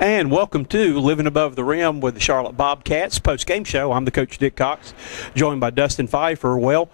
And welcome to Living Above the Rim with the Charlotte Bobcats post-game show. I'm the coach, Dick Cox, joined by Dustin Phifer. Well,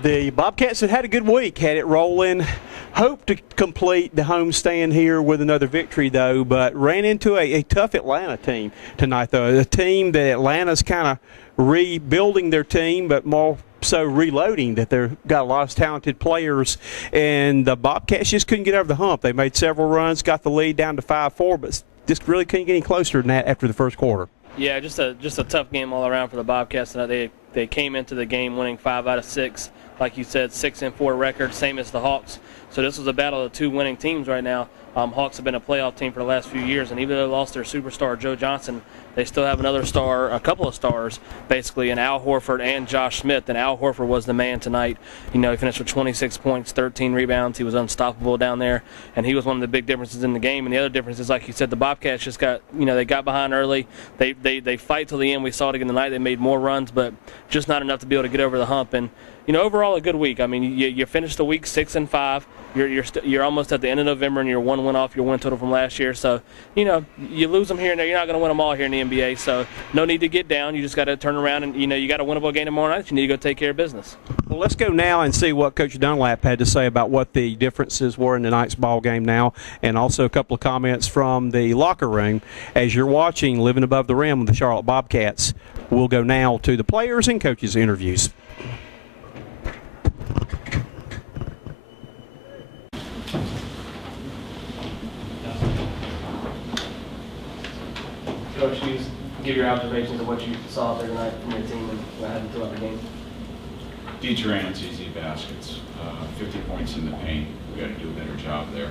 the Bobcats had a good week, had it rolling. Hoped to complete the homestand here with another victory, though, but ran into a tough Atlanta team tonight, though. A team that Atlanta's kind of rebuilding their team, but more so reloading, that they've got a lot of talented players, and the Bobcats just couldn't get over the hump. They made several runs, got the lead down to 5-4, but just really couldn't get any closer than that after the first quarter. Yeah, just a tough game all around for the Bobcats tonight. They came into the game winning 5 out of 6. Like you said, 6-4 record, same as the Hawks. So this was a battle of two winning teams right now. Hawks have been a playoff team for the last few years, and even though they lost their superstar, Joe Johnson, they still have another star, a couple of stars, basically, in Al Horford and Josh Smith. And Al Horford was the man tonight. You know, he finished with 26 points, 13 rebounds. He was unstoppable down there, and he was one of the big differences in the game. And the other difference is, like you said, the Bobcats just got, they got behind early. They fight till the end. We saw it again tonight. They made more runs, but just not enough to be able to get over the hump. And overall a good week. I mean, you finished the week 6-5. You're almost at the end of November, and you're one win off your win total from last year. So, you lose them here and there. You're not going to win them all here in the NBA. So, no need to get down. You just got to turn around and you got a winnable game tomorrow night. You need to go take care of business. Well, let's go now and see what Coach Dunlap had to say about what the differences were in tonight's ball game now, and also a couple of comments from the locker room as you're watching Living Above the Rim with the Charlotte Bobcats. We'll go now to the players and coaches interviews. Coach, you give your observations of what you saw there tonight from your team and what happened throughout the game. D-Trans, easy baskets, 50 points in the paint. We got to do a better job there.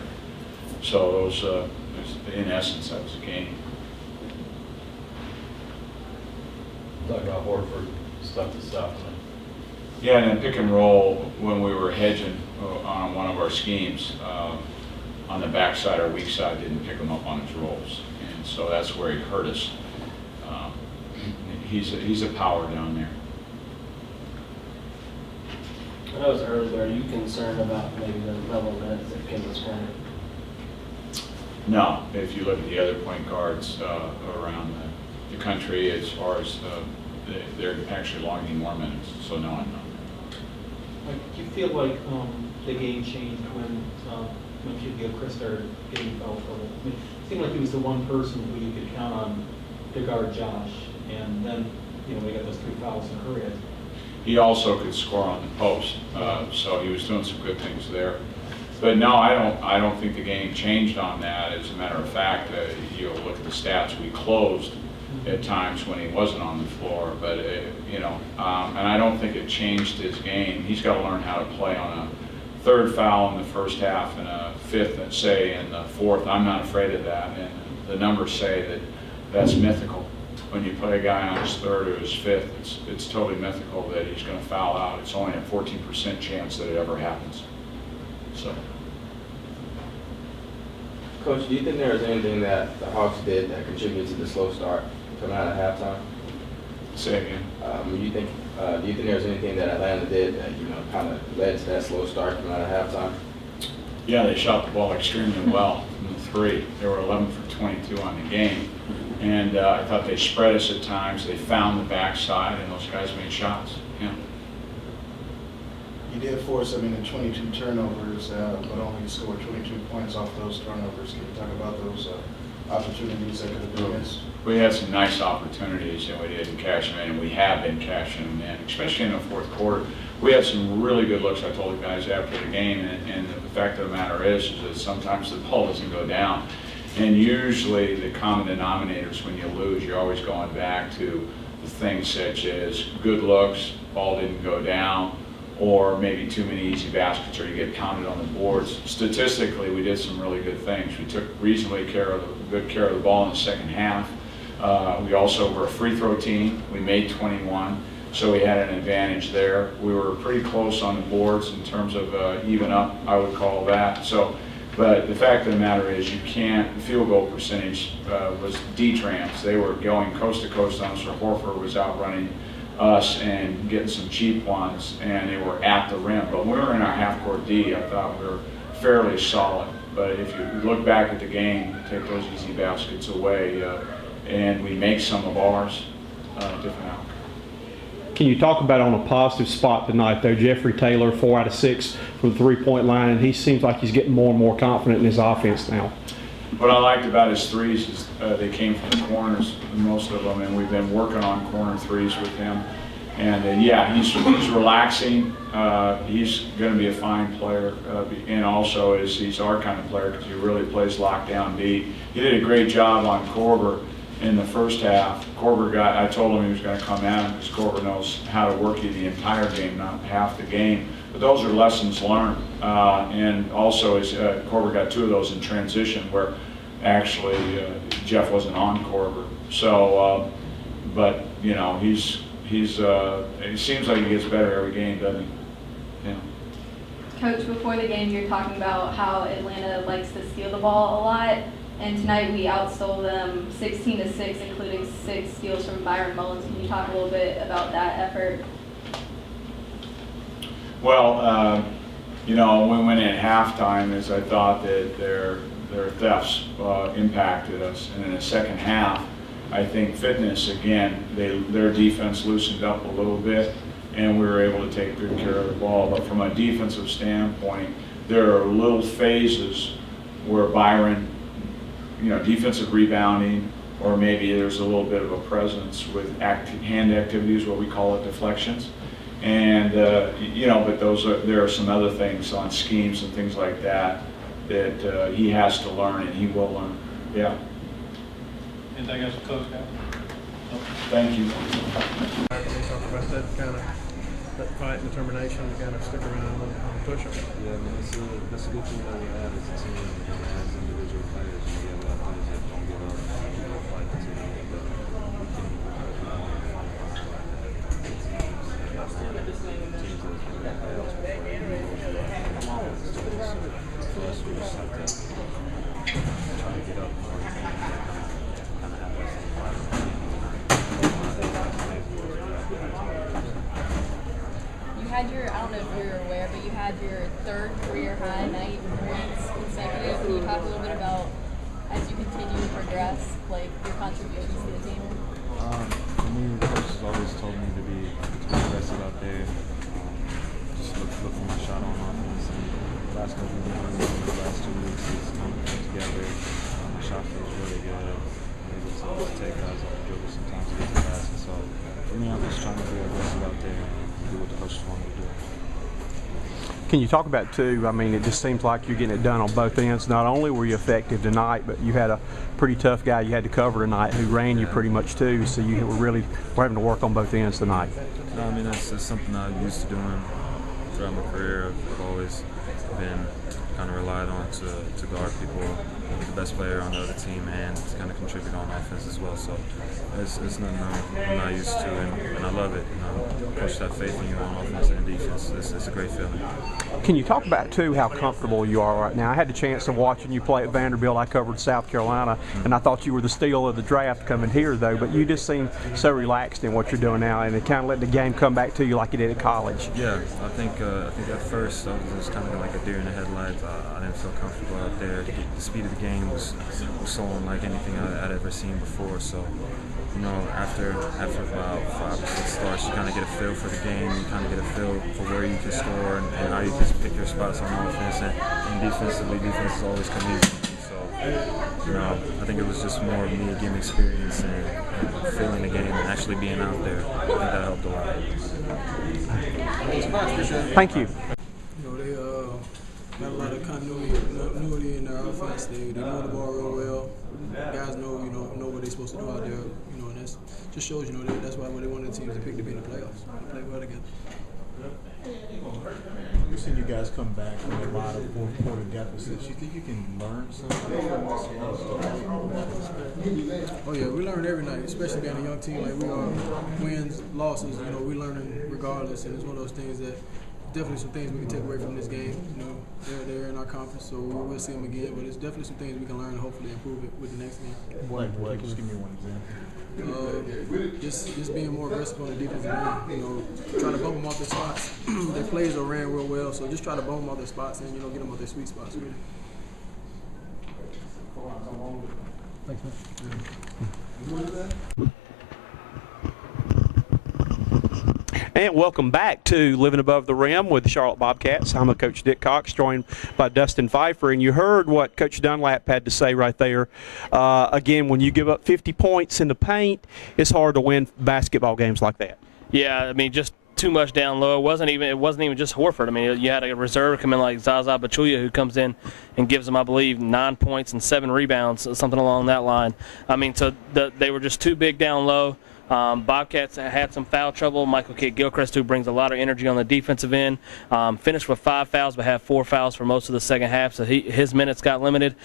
So those, in essence, that was a game. Talk about Horford, stuff to stop him. Yeah, and then pick and roll when we were hedging on one of our schemes. On the backside, our weak side didn't pick him up on his rolls. And so that's where he hurt us. He's a power down there. I know it's early, but are you concerned about maybe the level of minutes that Kimba's playing? No, if you look at the other point guards around the country, as far as they're actually logging more minutes. So no, I'm not. Do you feel like the game changed when Chris started getting foul trouble? I mean, it seemed like he was the one person who you could count on to guard Josh, and then we got those 3 fouls in a hurry. He also could score on the post, so he was doing some good things there. But no, I don't think the game changed on that. As a matter of fact, you'll look at the stats. We closed at times when he wasn't on the floor, but and I don't think it changed his game. He's got to learn how to play on a 3rd foul in the first half and a 5th, and say in the 4th. I'm not afraid of that, and the numbers say that that's mythical. When you play a guy on his 3rd or his 5th, it's totally mythical that he's going to foul out. It's only a 14% chance that it ever happens. So, Coach, do you think there was anything that the Hawks did that contributed to the slow start coming out of halftime? say again. Do you think there was anything that Atlanta did that kind of led to that slow start coming out of halftime? Yeah, they shot the ball extremely well from the 3. They were 11 for 22 on the game. And I thought they spread us at times. They found the backside, and those guys made shots. Yeah. You did force them into 22 turnovers, but only scored 22 points off those turnovers. Can you talk about those opportunities that could have been missed? We had some nice opportunities, and we didn't cash them in, and we have been cashing them in, especially in the 4th quarter. We had some really good looks, I told the guys after the game, and the fact of the matter is that sometimes the ball doesn't go down. And usually the common denominators when you lose, you're always going back to the things such as good looks, ball didn't go down, or maybe too many easy baskets, or you get counted on the boards. Statistically, we did some really good things. We took reasonably good care of the ball in the second half. We also were a free throw team. We made 21, so we had an advantage there. We were pretty close on the boards in terms of even up, I would call that. But the fact of the matter is the field goal percentage was D-Trans. They were going coast to coast on us, or Horford was outrunning us and getting some cheap ones, and they were at the rim. But when we were in our half-court D, I thought we were fairly solid. But if you look back at the game, take those easy baskets away, and we make some of ours, different outcome. Can you talk about on a positive spot tonight, though? Jeffrey Taylor, 4 out of 6 from the three-point line, and he seems like he's getting more and more confident in his offense now. What I liked about his threes is they came from the corners, most of them, and we've been working on corner threes with him. And yeah, he's relaxing. He's going to be a fine player, and also he's our kind of player because he really plays lockdown D. He did a great job on Korver in the first half. I told him he was going to come at him because Korver knows how to work you the entire game, not half the game. But those are lessons learned. And also, Korver got 2 of those in transition where actually Jeff wasn't on Korver. So, but you know, it seems like he gets better every game, doesn't he? Yeah. Coach, before the game, you're talking about how Atlanta likes to steal the ball a lot. And tonight we outstole them 16-6, including 6 steals from Byron Mullins. Can you talk a little bit about that effort? Well, you know, when we went in at halftime, I thought that their thefts impacted us, and in the second half, I think fitness again, their defense loosened up a little bit, and we were able to take good care of the ball. But from a defensive standpoint, there are little phases where Byron, you know, defensive rebounding, or maybe there's a little bit of a presence with hand activities, what we call it deflections. And, you know, but there are some other things on schemes and things like that he has to learn, and he will learn. Yeah. Anything else, Coach? Thank you. They talk about that kind of that fight and determination to kind of stick around and push them. Yeah, I mean, that's a good thing that we have as a team and as individual players. We have a lot of players that don't give up, fight the team, but we can so that's what we just have to try to get up more and kind of have that same fight. You had your, I don't know if you're aware, but you had your 3rd career high night points consecutive. Can you talk a little bit about, as you continue to progress, like your contributions to the team? For me, the coach has always told me to be aggressive out there, just look for the shot on offense. And the last couple of games, the last 2 weeks, it's kind of come together. The shot feels really good. Able to take guys off the dribble sometimes to get to the basket. So for me, I'm just trying to be aggressive out there and do what the coaches want me to do. Can you talk about, too, I mean, it just seems like you're getting it done on both ends. Not only were you effective tonight, but you had a pretty tough guy you had to cover tonight who ran you pretty much, too. So you were having to work on both ends tonight. No, I mean, that's something I'm used to doing throughout my career. I've always been kind of relied on to guard people, the best player on the other team, and to kind of contribute on offense as well. So it's nothing I'm not used to, and I love it. You know, coach that faith in you on offense and defense. It's a great feeling. Can you talk about, too, how comfortable you are right now? I had the chance of watching you play at Vanderbilt. I covered South Carolina, and I thought you were the steal of the draft coming here, though. But you just seem so relaxed in what you're doing now, and it kind of let the game come back to you like you did at college. Yeah, I think at first I was just kind of like a deer in the headlights. I didn't feel comfortable out there. The speed of the game was so unlike anything I'd ever seen before. So, you know, after about 5 or 6 starts, you kind of get a feel for the game. You kind of get a feel for where you can score and how you can pick your spots on offense. And defensively, defense is always come easy. So, you know, I think it was just more of me getting experience and feeling the game and actually being out there. I think that helped a lot. Thank you. You know, they got a lot of continuity in their offense. They know the ball real well. Guys know what they're supposed to do out there. You know, and that just shows that's why they wanted the teams to pick to be in the playoffs. They play well together. We've seen you guys come back from a lot of fourth quarter deficits. You think you can learn something? Oh yeah, we learn every night, especially being a young team like we are. Wins, losses, we learning regardless, and it's one of those things that definitely some things we can take away from this game. They're in our conference, so we'll see them again. But it's definitely some things we can learn and hopefully improve it with the next game. What? Just give me one example. Just being more aggressive on the defensive end. Try to bump them off their spots. Their plays are ran real well, so just try to bump them off their spots and get them off their sweet spots. Really. Thanks, man. And welcome back to Living Above the Rim with the Charlotte Bobcats. I'm Coach Dick Cox, joined by Dustin Phifer. And you heard what Coach Dunlap had to say right there. Again, when you give up 50 points in the paint, it's hard to win basketball games like that. Yeah, I mean, just too much down low. It wasn't even just Horford. I mean, you had a reserve come in like Zaza Pachulia, who comes in and gives them, I believe, 9 points and 7 rebounds, something along that line. I mean, so they were just too big down low. Bobcats had some foul trouble. Michael Kidd-Gilchrist, who brings a lot of energy on the defensive end, finished with 5 fouls but had 4 fouls for most of the second half, so his minutes got limited.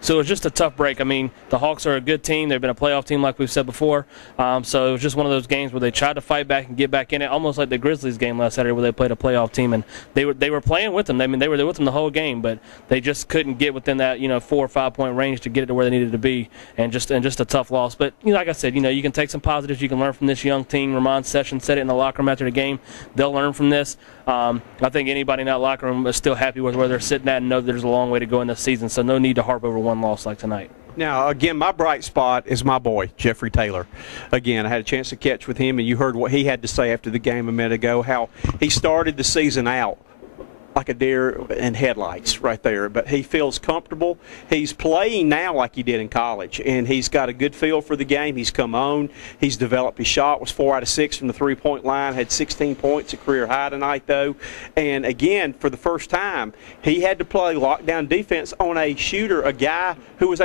So it was just a tough break. I mean, the Hawks are a good team. They've been a playoff team like we've said before. So it was just one of those games where they tried to fight back and get back in it, almost like the Grizzlies game last Saturday where they played a playoff team. And they were playing with them. I mean, they were with them the whole game, but they just couldn't get within that 4 or 5 point range to get it to where they needed to be, and just a tough loss. But like I said, you can take some positives. You can learn from this young team. Ramon Sessions said it in the locker room after the game. They'll learn from this. I think anybody in that locker room is still happy with where they're sitting at and know there's a long way to go in this season, so no need to harp over one loss like tonight. Now, again, my bright spot is my boy, Jeffrey Taylor. Again, I had a chance to catch with him, and you heard what he had to say after the game a minute ago, how he started the season out like a deer in headlights right there. But he feels comfortable. He's playing now like he did in college, and he's got a good feel for the game. He's come on. He's developed his shot. Was 4 out of 6 from the three-point line. Had 16 points, a career high tonight, though. And, again, for the first time, he had to play lockdown defense on a shooter, a guy who was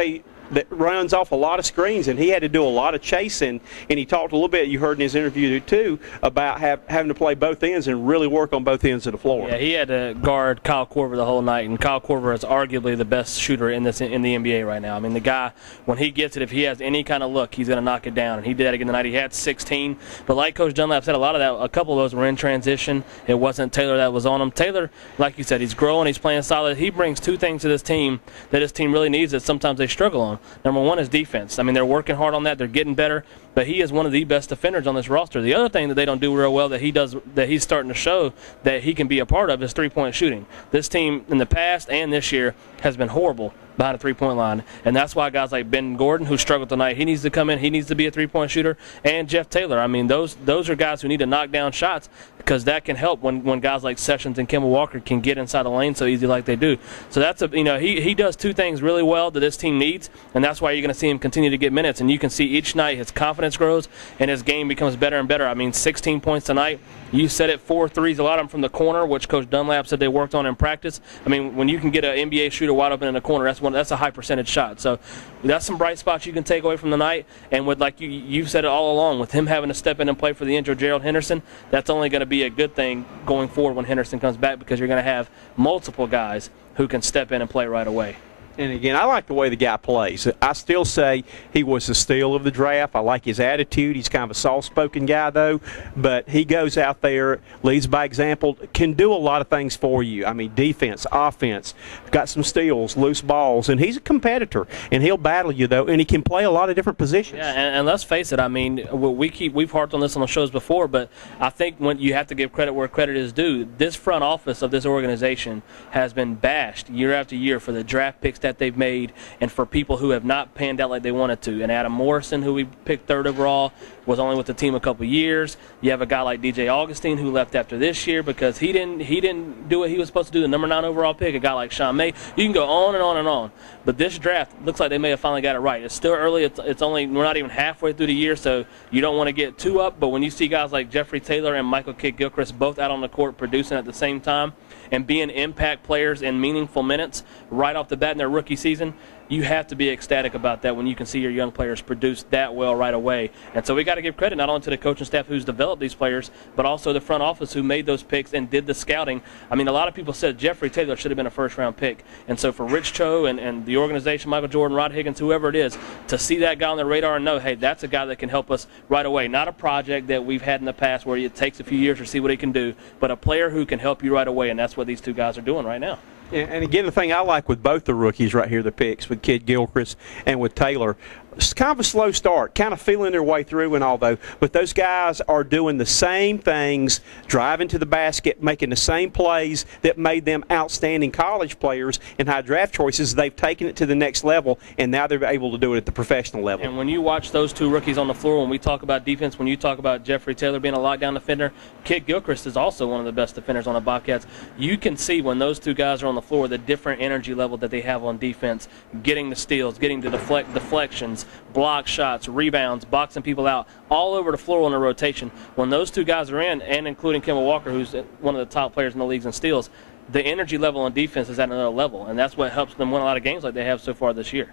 that runs off a lot of screens, and he had to do a lot of chasing. And he talked a little bit, you heard in his interview too, about having to play both ends and really work on both ends of the floor. Yeah, he had to guard Kyle Korver the whole night, and Kyle Korver is arguably the best shooter in the NBA right now. I mean, the guy, when he gets it, if he has any kind of look, he's going to knock it down. And he did that again tonight. He had 16. But like Coach Dunlap said, a couple of those were in transition. It wasn't Taylor that was on him. Taylor, like you said, he's growing. He's playing solid. He brings 2 things to this team that this team really needs that sometimes they struggle on. Number one is defense. I mean, they're working hard on that. They're getting better. But he is one of the best defenders on this roster. The other thing that they don't do real well that he does, that he's starting to show that he can be a part of, is three-point shooting. This team in the past and this year has been horrible behind a three-point line, and that's why guys like Ben Gordon, who struggled tonight, he needs to come in. He needs to be a three-point shooter, and Jeff Taylor. I mean, those are guys who need to knock down shots, because that can help when guys like Sessions and Kemba Walker can get inside the lane so easy like they do. So that's he does 2 things really well that this team needs, and that's why you're going to see him continue to get minutes. And you can see each night his confidence grows and his game becomes better and better. I mean, 16 points tonight. You said it, 4 threes, a lot of them from the corner, which Coach Dunlap said they worked on in practice. I mean, when you can get an NBA shooter wide open in the corner, that's a high percentage shot. So that's some bright spots you can take away from the night. And with, like you've said it all along, with him having to step in and play for the injured Gerald Henderson, that's only going to be a good thing going forward when Henderson comes back, because you're going to have multiple guys who can step in and play right away. And, again, I like the way the guy plays. I still say he was the steal of the draft. I like his attitude. He's kind of a soft-spoken guy, though. But he goes out there, leads by example, can do a lot of things for you. I mean, defense, offense, got some steals, loose balls. And he's a competitor. And he'll battle you, though. And he can play a lot of different positions. Yeah, and let's face it. I mean, we've harped on this on the shows before, but I think when you have to give credit where credit is due, this front office of this organization has been bashed year after year for the draft picks that they've made and for people who have not panned out like they wanted to. And Adam Morrison, who we picked 3rd overall, was only with the team a couple years. You have a guy like DJ Augustine, who left after this year because he didn't do what he was supposed to do, the number 9 overall pick. A guy like Sean May. You can go on and on and on. But this draft looks like they may have finally got it right. It's still early. It's only, we're not even halfway through the year, so you don't want to get too up. But when you see guys like Jeffrey Taylor and Michael Kidd-Gilchrist both out on the court producing at the same time and being impact players in meaningful minutes right off the bat in their rookie season, you have to be ecstatic about that when you can see your young players produce that well right away. And so we got to give credit not only to the coaching staff who's developed these players, but also the front office who made those picks and did the scouting. I mean, a lot of people said Jeffrey Taylor should have been a first-round pick. And so for Rich Cho and the organization, Michael Jordan, Rod Higgins, whoever it is, to see that guy on the radar and know, hey, that's a guy that can help us right away. Not a project that we've had in the past where it takes a few years to see what he can do, but a player who can help you right away, and that's what these 2 guys are doing right now. And again, the thing I like with both the rookies right here, the picks, with Kidd-Gilchrist and with Taylor, It's kind of a slow start, kind of feeling their way through and all, though. But those guys are doing the same things, driving to the basket, making the same plays that made them outstanding college players and high draft choices. They've taken it to the next level, and now they're able to do it at the professional level. And when you watch those two rookies on the floor, when we talk about defense, when you talk about Jeffrey Taylor being a lockdown defender, Kit Gilchrist is also one of the best defenders on the Bobcats. You can see when those two guys are on the floor the different energy level that they have on defense, getting the steals, getting the deflections, block shots, rebounds, boxing people out, all over the floor on a rotation. When those two guys are in, and including Kemba Walker, who's one of the top players in the leagues in steals, the energy level on defense is at another level, and that's what helps them win a lot of games like they have so far this year.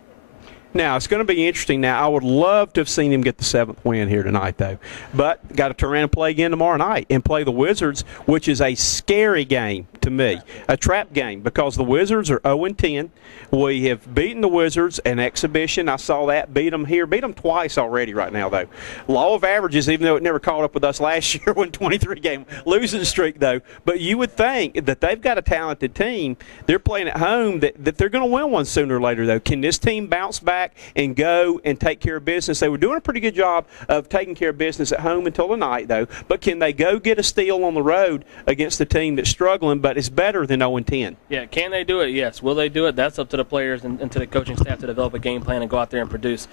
Now, it's going to be interesting. Now, I would love to have seen him get the 7th win here tonight, though. But got to turn around and play again tomorrow night and play the Wizards, which is a scary game to me, a trap game, because the Wizards are 0-10. We have beaten the Wizards in exhibition. I saw that. Beat them here. Beat them twice already right now, though. Law of averages, even though it never caught up with us last year, won 23-game losing streak, though. But you would think that they've got a talented team. They're playing at home, that they're going to win one sooner or later, though. Can this team bounce back and go and take care of business? They were doing a pretty good job of taking care of business at home until tonight, though. But can they go get a steal on the road against a team that's struggling but is better than 0-10? Yeah, can they do it? Yes. Will they do it? That's up to the players and to the coaching staff to develop a game plan and go out there and produce.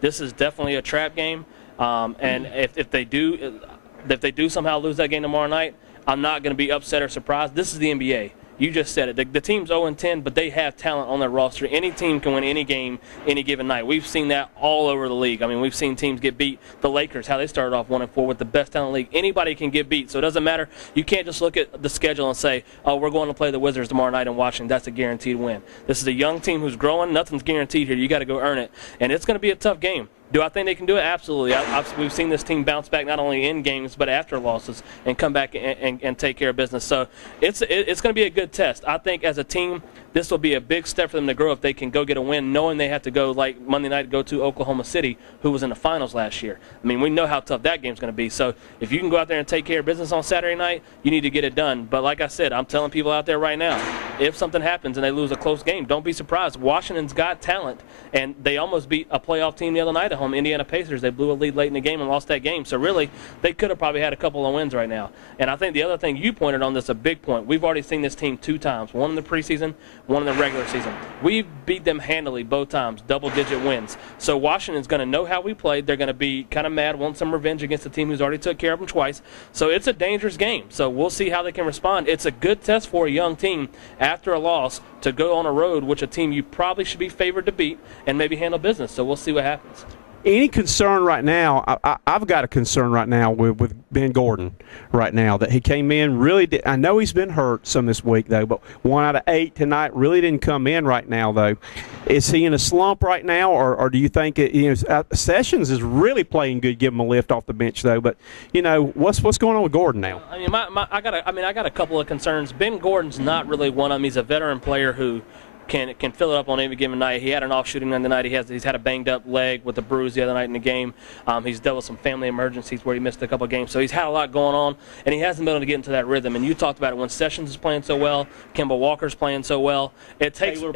This is definitely a trap game, and if they do somehow lose that game tomorrow night, I'm not going to be upset or surprised. This is the NBA. You just said it. The team's 0-10, but they have talent on their roster. Any team can win any game any given night. We've seen that all over the league. I mean, we've seen teams get beat. The Lakers, how they started off 1-4 with the best talent in the league. Anybody can get beat, so it doesn't matter. You can't just look at the schedule and say, oh, we're going to play the Wizards tomorrow night in Washington. That's a guaranteed win. This is a young team who's growing. Nothing's guaranteed here. You got to go earn it, and it's going to be a tough game. Do I think they can do it? Absolutely. We've seen this team bounce back not only in games but after losses and come back and take care of business. So it's going to be a good test. I think as a team, this will be a big step for them to grow if they can go get a win, knowing they have to go like Monday night, go to Oklahoma City, who was in the finals last year. I mean, we know how tough that game's going to be. So if you can go out there and take care of business on Saturday night, you need to get it done. But like I said, I'm telling people out there right now, if something happens and they lose a close game, don't be surprised. Washington's got talent, and they almost beat a playoff team the other night at home, Indiana Pacers. They blew a lead late in the game and lost that game. So really, they could have probably had a couple of wins right now. And I think the other thing you pointed on this, a big point, we've already seen this team 2 times, one in the preseason, one in the regular season. We've beat them handily both times, double-digit wins. So Washington's going to know how we played. They're going to be kind of mad, want some revenge against a team who's already took care of them twice. So it's a dangerous game. So we'll see how they can respond. It's a good test for a young team after a loss to go on a road, which a team you probably should be favored to beat and maybe handle business. So we'll see what happens. Any concern right now? I've got a concern right now with Ben Gordon right now that he came in, really did. I know he's been hurt some this week, though, but 1 out of 8 tonight really didn't come in right now, though. Is he in a slump right now, or do you think Sessions is really playing good, give him a lift off the bench, though? But, what's going on with Gordon now? I mean, I got a couple of concerns. Ben Gordon's not really one of them. He's a veteran player who can fill it up on any given night. He had an off shooting on the night. He's had a banged up leg with a bruise the other night in the game. He's dealt with some family emergencies where he missed a couple of games. So he's had a lot going on, and he hasn't been able to get into that rhythm. And you talked about it when Sessions is playing so well, Kemba Walker's playing so well. Taylor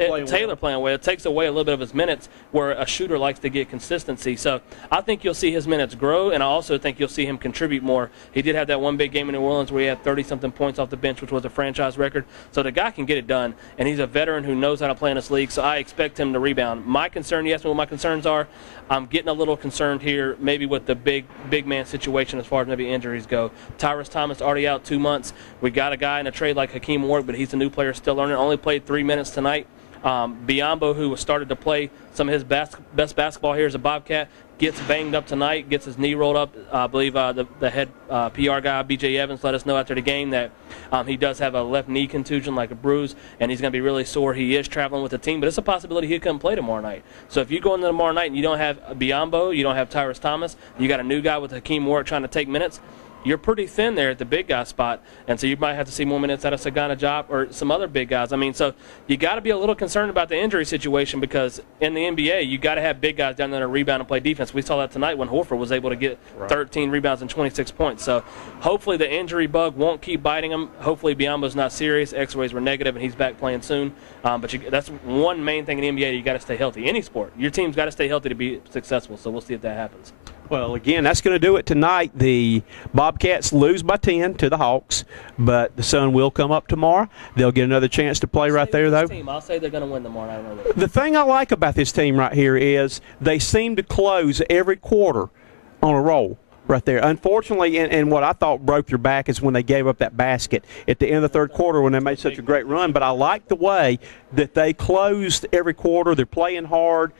playing well. It takes away a little bit of his minutes where a shooter likes to get consistency. So I think you'll see his minutes grow, and I also think you'll see him contribute more. He did have that one big game in New Orleans where he had 30-something points off the bench, which was a franchise record. So the guy can get it done, and he's a veteran who knows how to play in this league. So I expect him to rebound. My concern, you asked me what my concerns are. I'm getting a little concerned here maybe with the big man situation as far as maybe injuries go. Tyrus Thomas already out 2 months. We got a guy in a trade like Hakeem Ward, but he's a new player still learning. Only played 3 minutes tonight. Biombo, who started to play some of his best basketball here as a Bobcat, gets banged up tonight, gets his knee rolled up. I believe the head PR guy, B.J. Evans, let us know after the game that he does have a left knee contusion, like a bruise, and he's going to be really sore. He is traveling with the team, but it's a possibility he couldn't play tomorrow night. So if you go into tomorrow night and you don't have Biombo, you don't have Tyrus Thomas, you got a new guy with Hakeem Ward trying to take minutes, you're pretty thin there at the big guy spot, and so you might have to see more minutes out of Sagana Job or some other big guys. I mean, so you got to be a little concerned about the injury situation, because in the NBA, you got to have big guys down there to rebound and play defense. We saw that tonight when Horford was able to get 13 rebounds and 26 points. So hopefully the injury bug won't keep biting him. Hopefully Biyombo's not serious. X-rays were negative, and he's back playing soon. But that's one main thing in the NBA. You got to stay healthy. Any sport, your team's got to stay healthy to be successful. So we'll see if that happens. Well, again, that's going to do it tonight. The Bobcats lose by 10 to the Hawks, but the sun will come up tomorrow. They'll get another chance to play right there, though. I'll say they're going to win tomorrow night. The thing I like about this team right here is they seem to close every quarter on a roll right there. Unfortunately, and what I thought broke your back is when they gave up that basket at the end of the third quarter when they made such a great run. But I like the way that they closed every quarter. They're playing hard.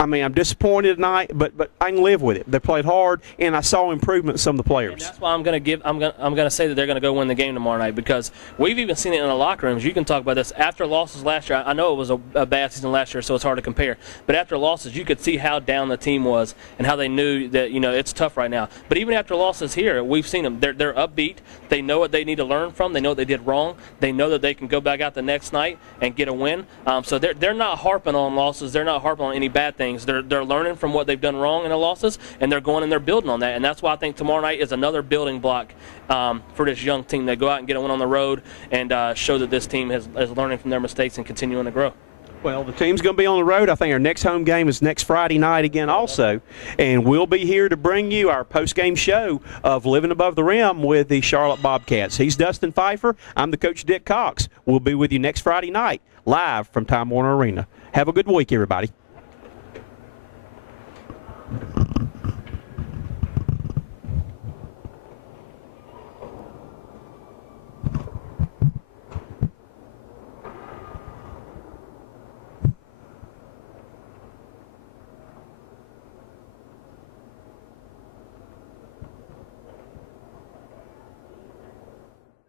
I mean, I'm disappointed tonight, but I can live with it. They played hard, and I saw improvement in some of the players. And that's why I'm going to say that they're going to go win the game tomorrow night, because we've even seen it in the locker rooms. You can talk about this after losses last year. I know it was a bad season last year, so it's hard to compare. But after losses, you could see how down the team was and how they knew that, you know, it's tough right now. But even after losses here, we've seen them. They're upbeat. They know what they need to learn from. They know what they did wrong. They know that they can go back out the next night and get a win. So they're not harping on losses. They're not harping on any bad things. They're learning from what they've done wrong in the losses, and they're going and they're building on that. And that's why I think tomorrow night is another building block for this young team. They go out and get a win on the road and show that this team is learning from their mistakes and continuing to grow. Well, the team's going to be on the road. I think our next home game is next Friday night again also. And we'll be here to bring you our post-game show of Living Above the Rim with the Charlotte Bobcats. He's Dustin Phifer. I'm the coach, Dick Cox. We'll be with you next Friday night live from Time Warner Arena. Have a good week, everybody.